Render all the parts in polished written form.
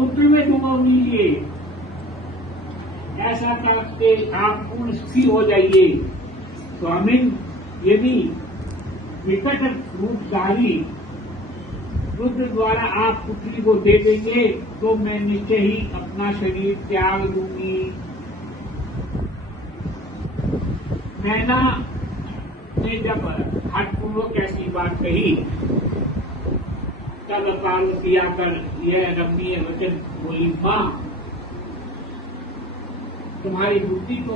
समुद्र में डुबो दीजिए। ऐसा करके आप पूर्ण सुखी हो जाइए। स्वामिन, यदि विकट रूपधारी रुद्र द्वारा आप पुत्री को दे देंगे तो मैं निश्चय ही अपना शरीर त्याग दूंगी। मैना ने जब हठपूर्वक ऐसी बात कही तब पार्वती आकर यह रमणीय वचन बोली, मां, तुम्हारी बुद्धि तो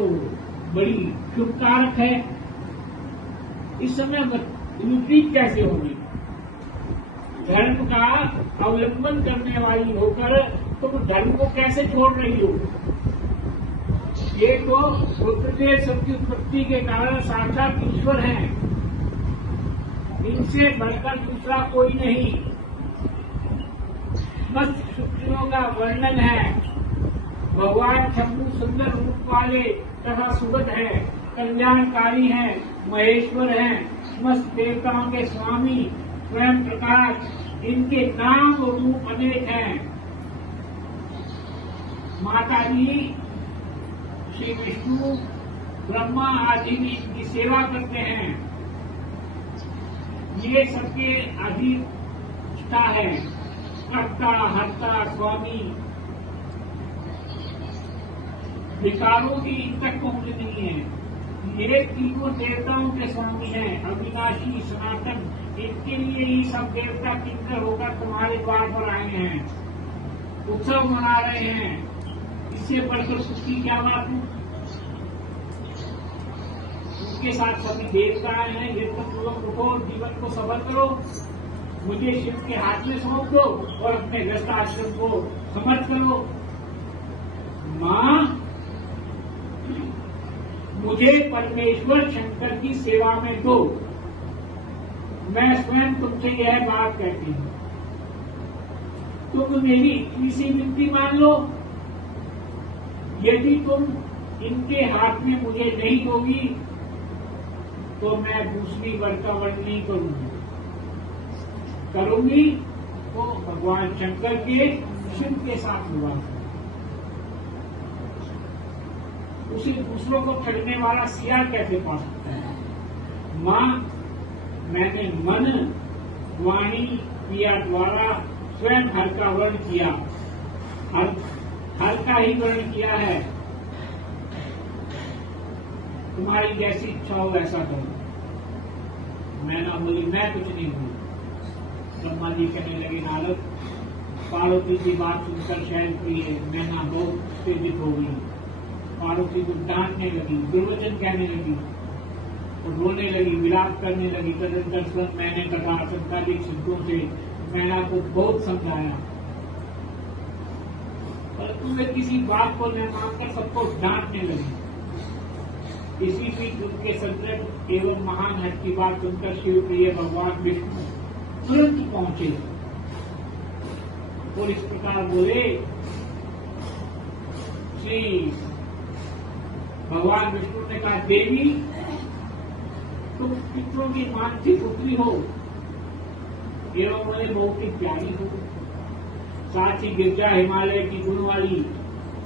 बड़ी शुभकारक है। इस समय विपरीत कैसे होगी? धर्म का अवलंबन करने वाली होकर तुम धर्म को कैसे छोड़ रही हो? ये तो रुद्रदेव सबकी उत्पत्ति के कारण साक्षात ईश्वर हैं। इनसे बढ़कर दूसरा कोई नहीं। मस्त शक्तियों का वर्णन है। भगवान शंभु सुंदर रूप वाले तथा सुगत है, कल्याणकारी हैं, महेश्वर हैं, समस्त देवताओं के स्वामी, स्वयं प्रकाश। इनके नाम और रूप अनेक हैं। माता जी श्री विष्णु, ब्रह्मा आदि भी इनकी सेवा करते हैं। ये सबके अधिष्ठा है, कर्ता, हर्ता, स्वामी। विकारों की इन तक पहुंच नहीं है। ये तीनों देवताओं के स्वामी हैं, अविनाशी, सनातन। इनके लिए ही सब देवता किंकर होकर तुम्हारे द्वार पर आए हैं, उत्सव मना रहे हैं। इससे बढ़कर सुखी क्या बात है? उनके साथ सभी देवताएं हैं। ये तो पूर्वक रुको, जीवन को सफल करो, मुझे शिव के हाथ में सौंप दो और अपने व्यस्त आश्रम को समर्थ करो। मां, मुझे परमेश्वर शंकर की सेवा में दो। मैं स्वयं तुमसे यह बात कहती हूँ। तुम मेरी इतनी सी विनती मान लो। यदि तुम इनके हाथ में मुझे नहीं दोगी तो मैं दूसरी वर का वर्ण नहीं करूंगी तो भगवान शंकर के शिव के साथ हुआ। उसे दूसरों को ठगने वाला सियार कैसे पा सकता है? मां, मैंने मन, वाणी, क्रिया द्वारा स्वयं हर का वर्ण किया, हर का ही वर्ण किया है। तुम्हारी जैसी इच्छा हो वैसा करो। मैना बोली, मैं कुछ नहीं हूं। ब्रह्मा जी कहने लगे, नारद, पार्वती की बात सुनकर शैल प्रिय मैना बहुत उत्तेजित हो गई। पार्वती को डांटने लगी, दुर्वचन कहने लगी और रोने लगी, विलाप करने लगी। तदनंतर स्वयं मैंने तथा संतालिक सिद्धों से मैना को बहुत समझाया, परंतु वे किसी बात को न मानकर सबको डांटने लगी। इसी बीच उनके संकट एवं महान हट की बात सुनकर शिव प्रिय भगवान विष्णु तुरंत पहुंचे और इस प्रकार बोले, श्री भगवान विष्णु ने कहा, देवी, तुम पितरों की मानसी पुत्री हो एवं मेरे बहुत ही प्यारी हो, साथ ही गिरजा हिमालय की गुण वाली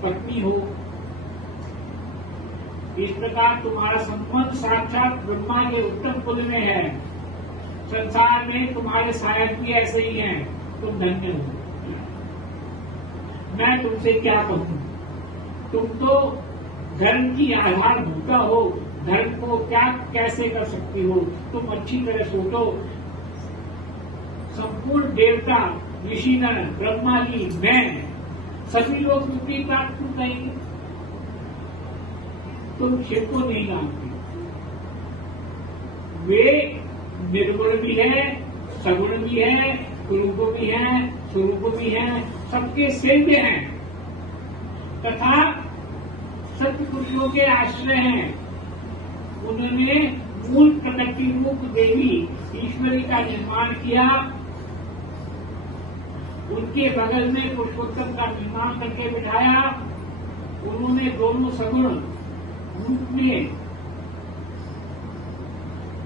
पत्नी हो। इस प्रकार तुम्हारा संबंध साक्षात ब्रह्मा के उत्तम कुल में है। संसार में तुम्हारे सहायक भी ऐसे ही हैं। तुम धन्य हो। मैं तुमसे क्या कहूं? तुम तो धर्म की आधारभूता हो। धर्म को क्या कैसे कर सकती हो? तुम अच्छी तरह सोचो। संपूर्ण देवता, ऋषिगण, ब्रह्मा जी, मैं, सभी लोग मुक्ति प्राप्त हो जाएंगे। तुम शिव को नहीं जानते। वे निर्गुण भी है, सगुण भी है, रूप भी है, स्वरूप भी है, सबके सेव्य हैं तथा सत्पुरुषों के आश्रय हैं। उन्होंने मूल प्रकृति रूप देवी ईश्वरी का निर्माण किया। उनके बगल में पुरुषोत्तम का निर्माण करके बिठाया। उन्होंने दोनों सगुण रूप में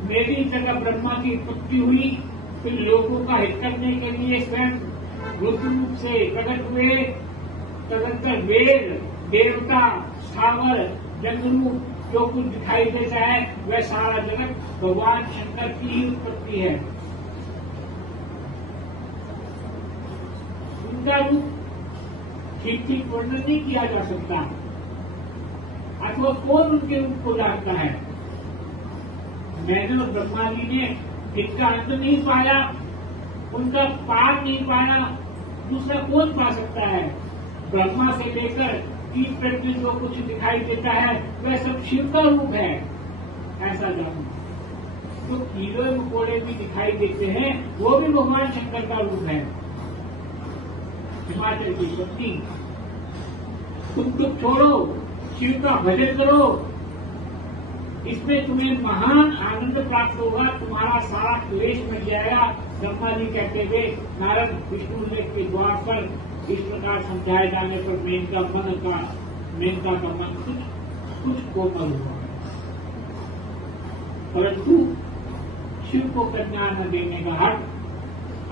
मेरी जगह ब्रह्मा की उत्पत्ति हुई। फिर लोगों का हित करने के लिए स्वयं रुद्र रूप से प्रकट हुए। तदंतर वेद, देवता, स्थावर, जंगलू जो कुछ दिखाई देता है वह सारा जगत भगवान शंकर की ही उत्पत्ति है। उनका रूप ठीक वर्णन नहीं किया जा सकता, अथवा कौन उनके रूप को जानता है। मैंने और ब्रह्मा जी ने इनका अंत नहीं पाया, उनका पार नहीं पाया, दूसरा कौन पा सकता है। ब्रह्मा से लेकर कीट प्रकृति जो कुछ दिखाई देता है वह सब शिव का रूप है, ऐसा जानो। जो कीड़े मकोड़े भी दिखाई देते हैं वो भी भगवान शंकर का रूप है। हिमाचल की शक्ति, तुम छोड़ो, शिव का भजन करो, इसमें तुम्हें महान आनंद प्राप्त होगा, तुम्हारा सारा क्लेश मिट जाएगा। ब्रह्मा जी कहते हुए नारद विष्णु के द्वार पर इस प्रकार समझाए जाने पर मेनका का मन कुछ कोमल हुआ, परंतु शिव को कन्या न देने का हक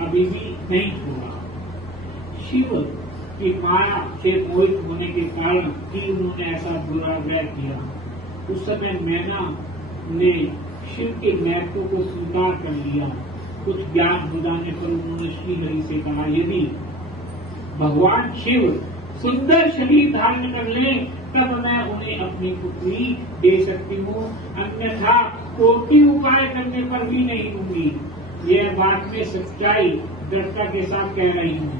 अभी भी नहीं हुआ। शिव की माया से मोहित होने के कारण ही उन्होंने ऐसा बुरा व्यय किया। उस समय मैना ने शिव के महत्व को स्वीकार कर लिया। कुछ ज्ञान हो जाने पर उन्होंने श्रीहरि से कहा, यदि भगवान शिव सुंदर शरीर धारण कर लें तब मैं उन्हें अपनी पुत्री दे सकती हूँ, अन्यथा कोटि उपाय करने पर भी नहीं दूंगी। यह बात में सच्चाई दृढ़ता के साथ कह रही हूँ।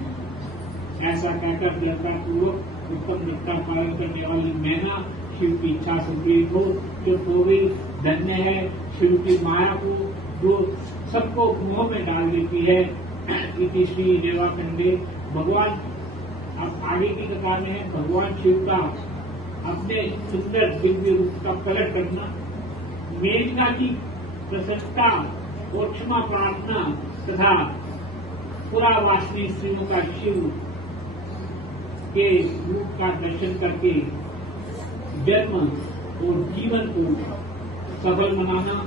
ऐसा कहकर दृढ़ता पूर्वक उत्तम व्रत का पालन करने वाली मैना शिव की इच्छा से प्रेरित हो चुप हो गई। धन्य है शिव की माया को जो सबको मोह में डाल देती है। इति श्री देवाखंडे। भगवान अब आगे की कथा में है भगवान शिव का अपने सुंदर दिव्य रूप का प्रकट करना, मेनका की प्रसन्नता और क्षमा प्रार्थना तथा पुरावासनी स्त्रियों का शिव के रूप का दर्शन करके जन्म और जीवन को सफल बनाना।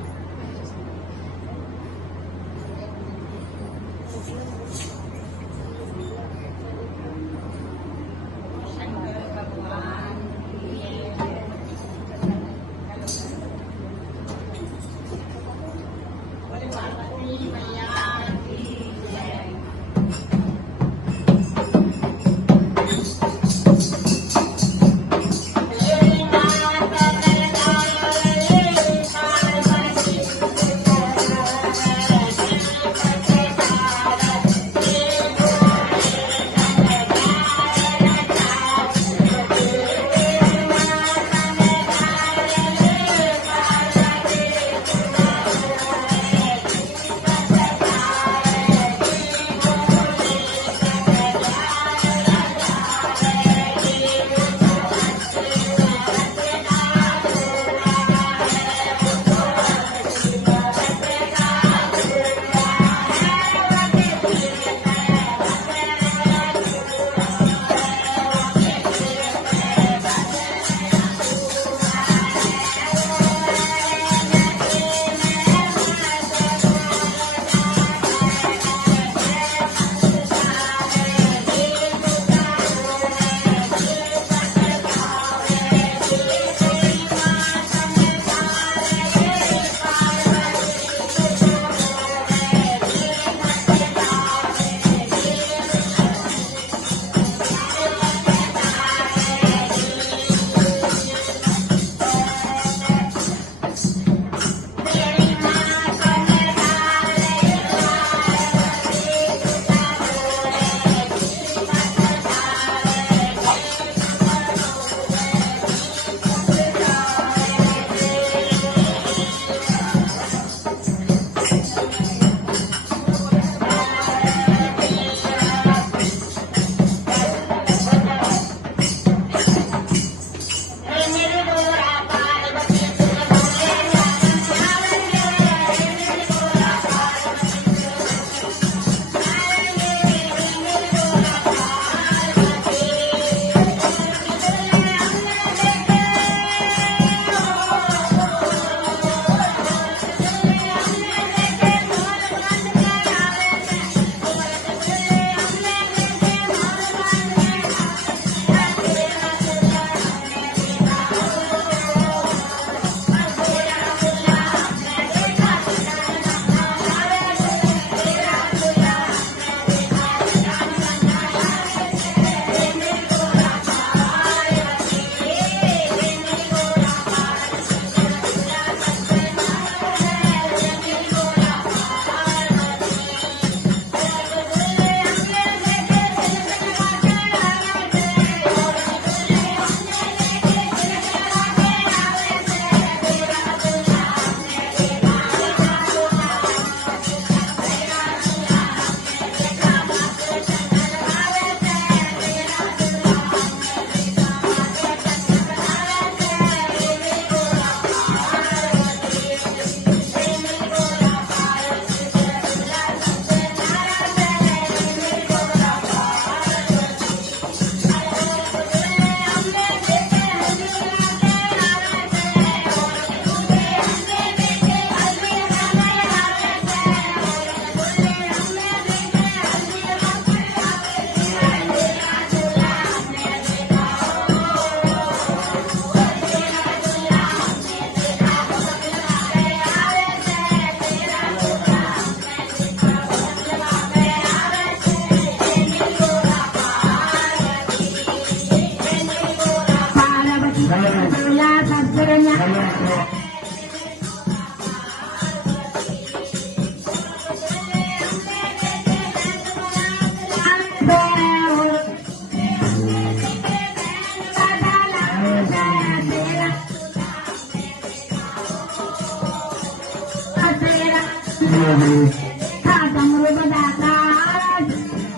देखा डमरू बजाता,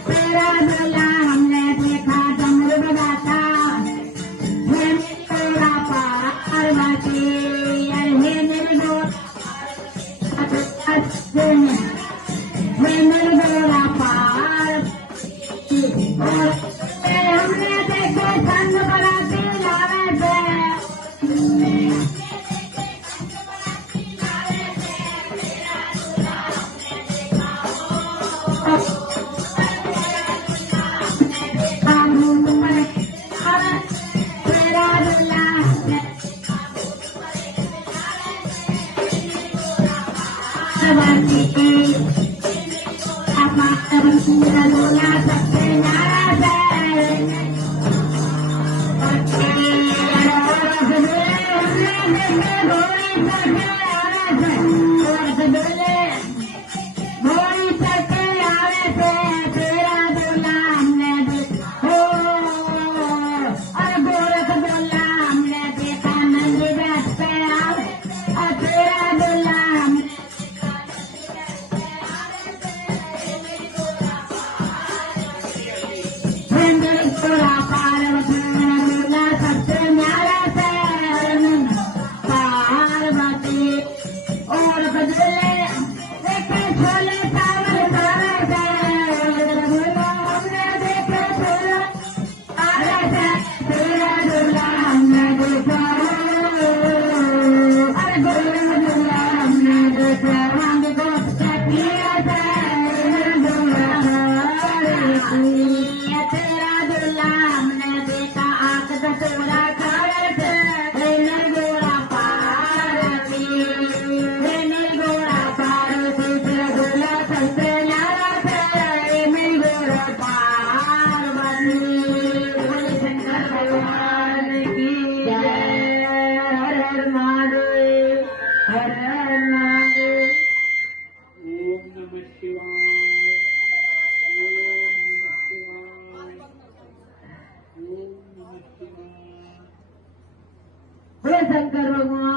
तेरा दूल्हा हमने देखा डमरू बजाता, हे मेरी गोरा पार्वती, हे मेरी गोरा पार्वती, और हमने देखे संग बराती लावे थे। शंकर भगवान